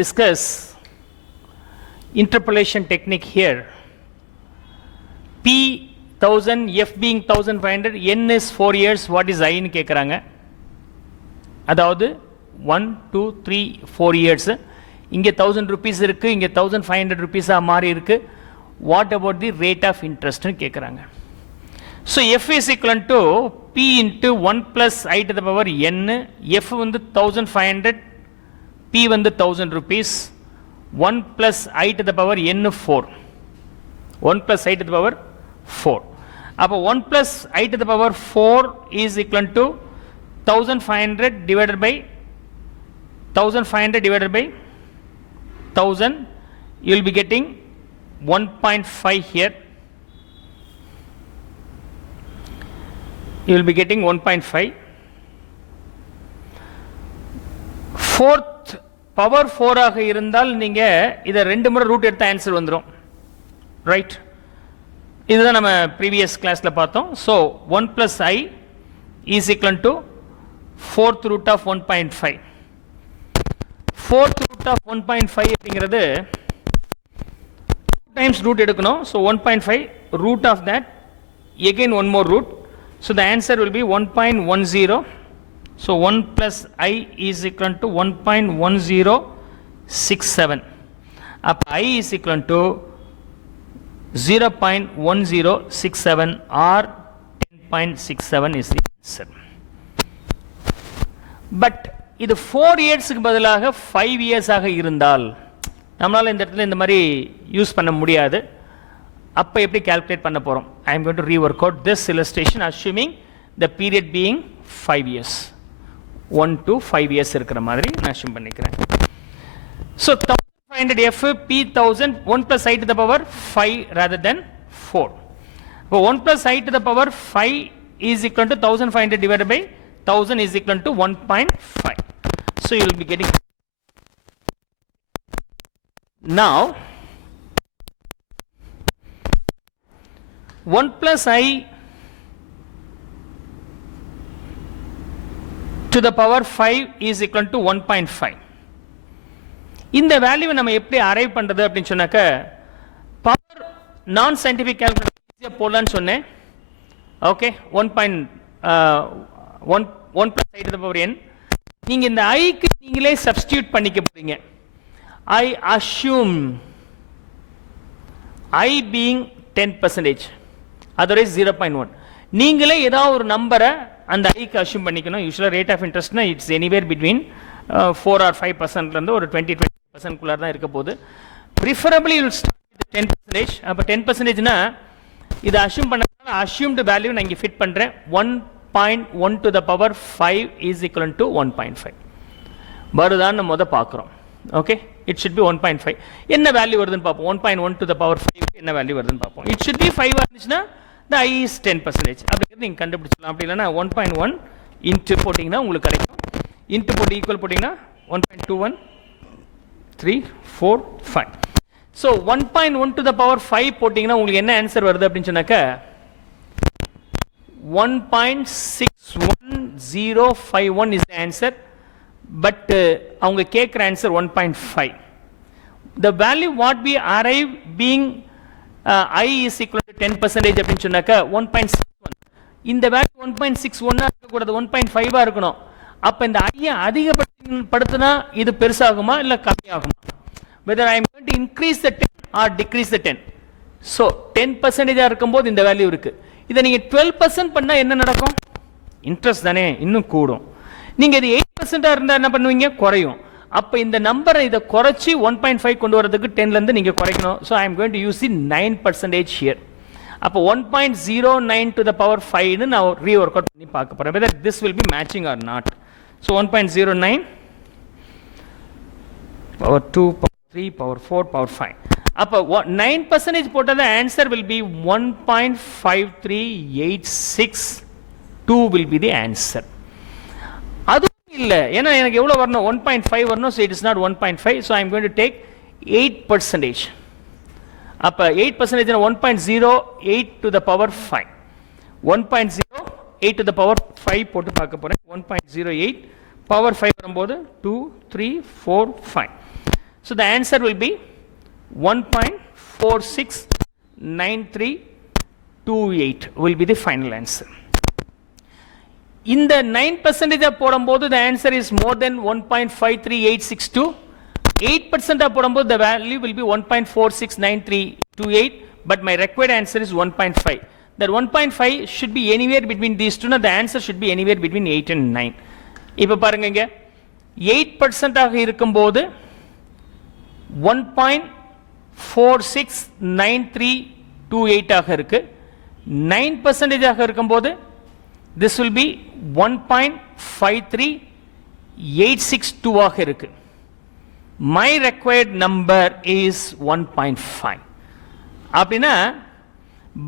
discuss interpolation technique here. P 1000, F being 1500, N is 4 years, what is I ன்னு கேட்குறாங்க. அதாவது 1, 2, 3, 4 years. இங்கே 1000 rupees இருக்கு, இங்கே 1500 rupees மாறி இருக்கு. What about the rate of interest ன்னு கேட்குறாங்க. So F is equal to P into 1 plus I to the power N. F வந்து 1500, P வந்து 1000 rupees. 1 plus I to the power N 4. 1 plus I to the power 4. அப்போ 1 plus I to the power 4 is equal to 1500 divided by 1500 divided by 1000. You will be getting 1.5 here. You will be getting 1.5. Fourth power 4 ஆக இருந்தால் நீங்க இத ரெண்டு முறை root எடுத்த answer வந்துரும். Right? இதுதான் நம்ம previous கிளாஸ்ல பார்த்தோம். So 1 plus I is equal to 4th root of 1.5. 4th root of 1.5 அப்படிங்கிறது 2 times root எடுக்கணும். So 1.5 root of that, again one more root. So the answer will be 1.10. So 1 plus I is equal to 1.1067. Up I is equal to 0.1067 or 10.67 is the answer. But இது 4 இயர்ஸ்க்கு பதிலாக 5 years ஆக இருந்தால் நம்மளால இந்த இடத்துல இந்த மாதிரி யூஸ் பண்ண முடியாது. அப்ப எப்படி கால்குலேட் பண்ண போறோம்? I am going to rework out this illustration assuming the period being 5 years. 1 to 5 years இருக்கிற மாதிரி நான் assume பண்ணிக்கிறேன். So 1500 F P 1000 1 plus I to the power 5 rather than 4. So 1 plus I to the power 5 is equal to 1500 divided by 1000 is equal to 1.5. So you will be getting. Now 1 plus I to the power 5 is equal to 1.5. இந்த வேல்யூவை நம்ம எப்படி arrive பண்றது அப்படின்னு சொன்னாக்க power நான் scientific calculation போடலான்னு சொன்னேன். Okay 1 plus I to the power n. நீங்க இந்த ஐக்கு நீங்களே சப்ஸ்டிட்யூட் பண்ணிக்க போறீங்க. I assume I being 10%. Otherwise 0.1. நீங்களே ஏதாவது ஒரு நம்பரை அந்த ஐக்கு அஷ்யூம் பண்ணிக்கணும். யூசுவலாக ரேட் ஆஃப் இன்ட்ரெஸ்ட்னா இட்ஸ் எனிவேர் பிட்வீன் 4 or 5%லேருந்து ஒரு 20% குள்ளார தான் இருக்க போகுது. Preferably you start with 10%. அப்போ 10%னா இதை அஷ்யூம் பண்ண அஷ்யூம்டு வேல்யூ நான் இங்கே ஃபிட் பண்ணுறேன். 1.1 to the power 5 is equal to 1.5. வருதான்னு முத பார்க்குறோம். Okay, it should be 1.5. என்ன வேல்யூ வருதுன்னு பார்ப்போம். 1.1 to the power 5 என்ன வேல்யூ வருதுன்னு பார்ப்போம். இட் ஷுட் பி 5 இருந்துச்சுன்னா the I is 10%. அப்படிங்கிறது நீங்கள் கண்டுபிடிச்சலாம். அப்படி இல்லைன்னா 1.1 இன்ட்டு போட்டிங்கன்னா உங்களுக்கு கிடைக்கும். இன்ட்டு போட்டு ஈக்குவல் போட்டிங்கன்னா 1.21 3 4 5. ஸோ 1.1 to the power 5 போட்டிங்கன்னா உங்களுக்கு என்ன ஆன்சர் வருது அப்படின்னு சொன்னாக்க 1.61051 is the answer. But அவங்க கேட்குற answer 1.5. The value what we arrive being I is equal to 10% அப்படின்னு சொன்னாக்க 1.61. இந்த வேல்யூ 1.61 இருக்கக்கூடாது, 1.5 இருக்கணும். அப்ப இந்த ஐயை அதிகப்படுத்தினா இது பெருசாகுமா இல்ல கம்மியாகுமா? Whether I am going to increase the 10 or decrease the 10. So 10% இருக்கும்போது இந்த வேல்யூ இருக்கு. இதை நீங்க 12% பண்ணா என்ன நடக்கும்? இன்ட்ரெஸ்ட் தானே இன்னும் கூடும். நீங்க இது 8% இருந்தா என்ன பண்ணுவீங்க? குறையும். அப்ப இந்த நம்பரை இதை குறைச்சி 1.5 கொண்டு வரதுக்கு 10ல இருந்து நீங்க குறைக்கணும். So I am going to use the 9% here. அப்ப 1.09 to the power 5 ன்னு நான் rework out பண்ணி பார்க்க போறேன். Whether this will be matching or not. So 1.09 power 2 power 3 power 4 power 5. அப்ப 9% போட்டத answer will be 1.53862 will be the answer. அது இல்ல, ஏன்னா எனக்கு எவ்வளவு வரணும்? 1.5 வரணும். So it is not 1.5. So I am going to take 8%. அப்ப 8% 1.08 to the power 5. 1.08 to the power 5 போட்டு பார்க்க போறேன். 1.08 power 5 வரும்போது 2 3 4 5. So the answer will be 1.469328 will be the final answer. In the 9% போடும்போது the answer is more than 1.53862. 8% போடும்போது the value will be 1.469328, but my required answer is 1.5. That 1.5 should be anywhere between these two. The answer should be anywhere between 8 and 9. இப்போ பாருங்க இங்க 8% ஆக இருக்கும்போது 1.469328 ஆக இருக்கு. 9% ஆக இருக்கும்போது this will be 1.53862 ஆக இருக்கு. My required number is 1.5. அப்படின்னா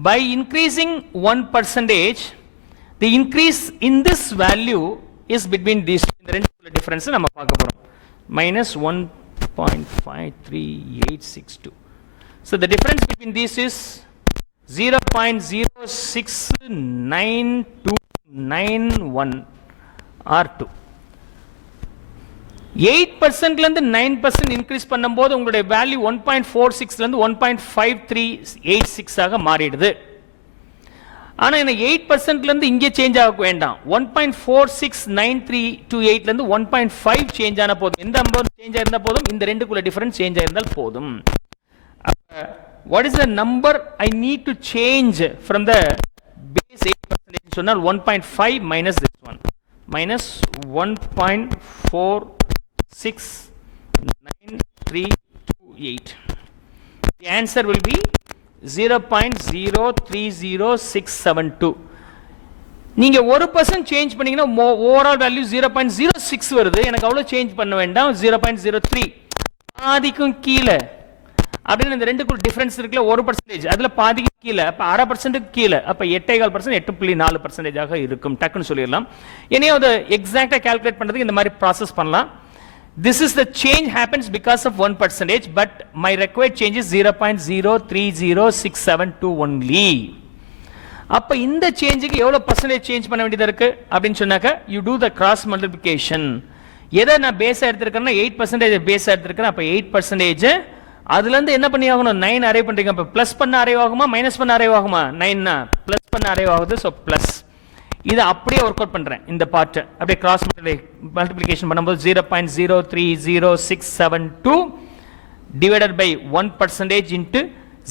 by increasing 1%, the increase in this value is between these two. இந்த ரெண்டு difference நம்ம பார்க்க போறோம். minus 1.53862. So the difference between these is 0.069291 or 2. 8% ல இருந்து 9% இன்க்ரீஸ் பண்ணும்போது உங்களுடைய வேல்யூ 1.46 ல இருந்து 1.5386 ஆக மாறிடுது. ஆனா இந்த 8% ல இருந்து இங்கே சேஞ்ச் ஆக வேண்டாம். 1.469328 ல இருந்து 1.5 சேஞ்ச் ஆன போதும். எந்த நம்பர் சேஞ்ச் ஆயிருந்தா போதும், இந்த ரெண்டுக்குள்ள டிஃபரன்ஸ் சேஞ்ச் ஆயிருந்தால் போதும். What is the number I need to change from the base 8% சொன்னால் 1.5 minus this one minus 1.469328. The answer will be 0.030672. நீங்க 1% சேஞ்ச் பண்ணீங்கன்னா ஓவரால் வேல்யூ 0.06 வருது. எனக்கு அவ்வளவு சேஞ்ச் பண்ண வேண்டாம். 0.03 பாதிக்கும் கீழே அப்படின்னு இந்த ரெண்டுக்குள்ள டிஃபரன்ஸ் இருக்குல்ல 1%, அதுல பாதிக்கு கீழே, அப்ப 0.5% கீழே, அப்ப 8.5% 8.4% ஆக இருக்கும். டக்குன்னு சொல்லிடலாம். இனியும் அதை எக்ஸாக்டா கால்குலேட் பண்றதுக்கு இந்த மாதிரி ப்ராசஸ் பண்ணலாம். This is the change happens because of 1%, but my required change is 0.030672 only. அப்ப இந்த சேஞ்சுக்கு எவ்வளவு பர்சன்டேஜ் சேஞ்ச் பண்ண வேண்டியதா இருக்கு அப்படின்னு சொன்னாக்க you do the cross multiplication. எதை நான் பேஸா எடுத்திருக்கேன்னா 8% பேஸா எடுத்திருக்கேன். அப்ப 8% அதுல இருந்து என்ன பண்ணி ஆகணும், 9 அரே பண்றீங்க. அப்ப பிளஸ் பண்ண அரே ஆகுமா மைனஸ் பண்ண அரே ஆகுமா? 9 பிளஸ் பண்ண அரே ஆகுது. சோ பிளஸ் இதை அப்படியே ஒர்க் அவுட் பண்றேன். இந்த பார்ட் அப்படியே கிராஸ் மல்டிப்ளிகேஷன் பண்ணும்போது 0.030672 divided by 1% into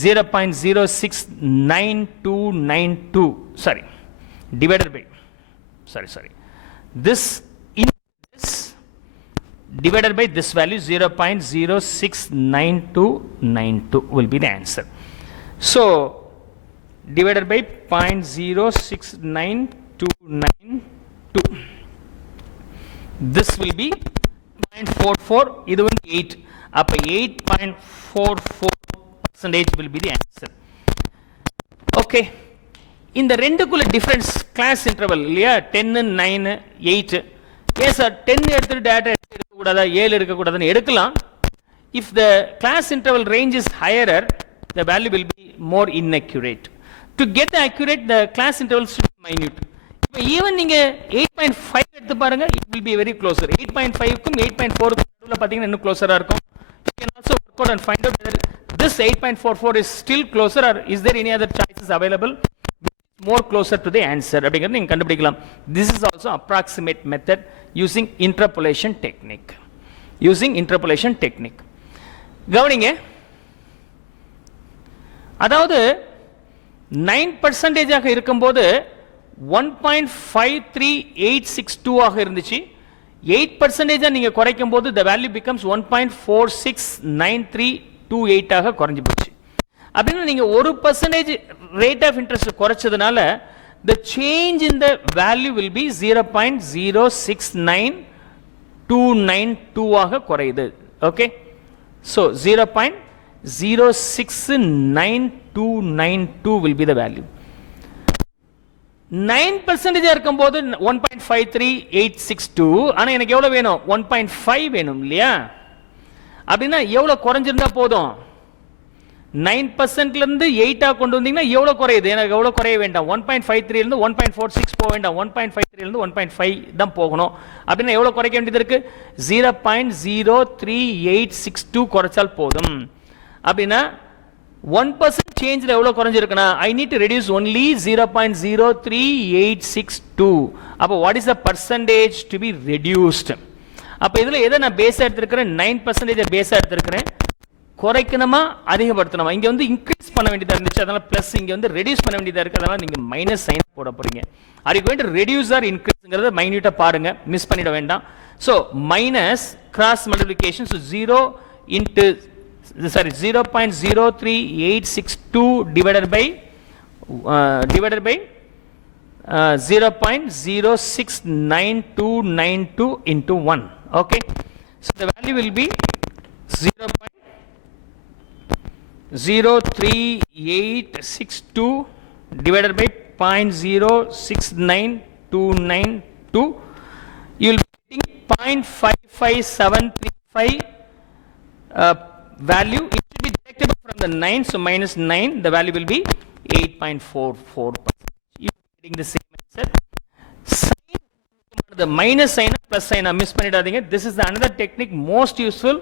0.069292 sorry divided by this in this divided by this value 0.069292 will be the answer. So divided by 0.069292, this will be 0.44. இது வந்து 8. அப்ப 8.44% will be the answer. Okay. இந்த ரெண்டுக்குள்ள difference class interval இல்லையா, 10 9 8. ஏன் sir 10 எடுத்துட்டு data எடுக்க கூடாதா, 7 எடுக்க கூடாதுன்னு எடுக்கலாம். If the class interval range is higher, the value will be more inaccurate. To get the accurate, the class interval should be minute. இப்போ ஈவன் நீங்க 8.5 எடுத்து பாருங்க, it will be very closer. 8.5 க்கும் 8.4 க்கும் நடுவுல பாத்தீங்கன்னா இன்னும் க்ளோசரா இருக்கும். You can also work out and find out whether this 8.44 is still closer or is there any other choices available more closer to the answer அப்படிங்கறது நீங்க கண்டுபிடிக்கலாம். This is also approximate method using interpolation technique. கவனிங்க, அதாவது 9% ஆக இருக்கும்போது 1.53862 ஆக இருந்துச்சு. 8% நீங்க குறைக்கும் போது the value becomes 1.469328 ஆக குறைஞ்சு போச்சு. அப்படின்னா நீங்க 1% rate of interest குறைச்சதுனால the change in the value will be 0.069292 ஆக குறையுது. Okay, so 0.069292 will be the value. 9% இருக்கும்போது 1.53862, ஆனா எனக்கு எவ்வளவு வேணும், 1.5 வேணும் இல்லையா? அப்படின்னா எவ்வளவு குறைஞ்சிருந்தா போதும், 9% இருந்து 8 கொண்டு வந்தீங்கன்னா எவ்வளவு குறையுது? எனக்கு எவ்வளவு குறைய வேண்டாம், 1.53 இருந்து 1.46 போக வேண்டாம், 1.53 இருந்து 1.5 தான் போகணும். அப்படின்னா எவ்வளவு குறைக்க வேண்டியது இருக்கு? 0.03862 குறைச்சால் போதும். அப்படின்னா 1% சேஞ்சில் எவ்வளவு குறைஞ்சிருக்குன்னா I need to reduce only 0.03862. அப்போ what is the percentage to be reduced? அப்போ இதுல எதை நான் பேஸா எடுத்திருக்கிறேன்? 9% பேஸா எடுத்திருக்கிறேன். குறைக்கணுமா அதிகப்படுத்தணுமா? இங்க வந்து இன்க்ரீஸ் பண்ண வேண்டியதா இருந்துச்சு, அதனால பிளஸ். இங்க வந்து ரெடியூஸ் பண்ண வேண்டியதா இருக்கு, அதனால நீங்க மைனஸ் சைன் போட போறீங்க. Are you going to reduce or இன்க்ரீஸ்ங்கறத மைன்யூட்டா பாருங்க, மிஸ் பண்ணிட வேண்டாம். So minus cross multiplication, so 0.03862 divided by 0.069292 into 1. Okay, so the value will be 0.03862 divided by 0.069292. You will be getting 0.55735 value. It should be deductible from the 9, so minus 9, the value will be 8.44%. You are getting the same answer. Sign, the minus sign, plus sign, miss பண்ணிடாதீங்க. This is the another technique most useful.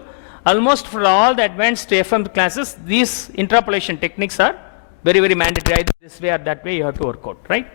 Almost for all the advanced FM classes, these interpolation techniques are very, very mandatory. Either this way or that way you have to work out, right?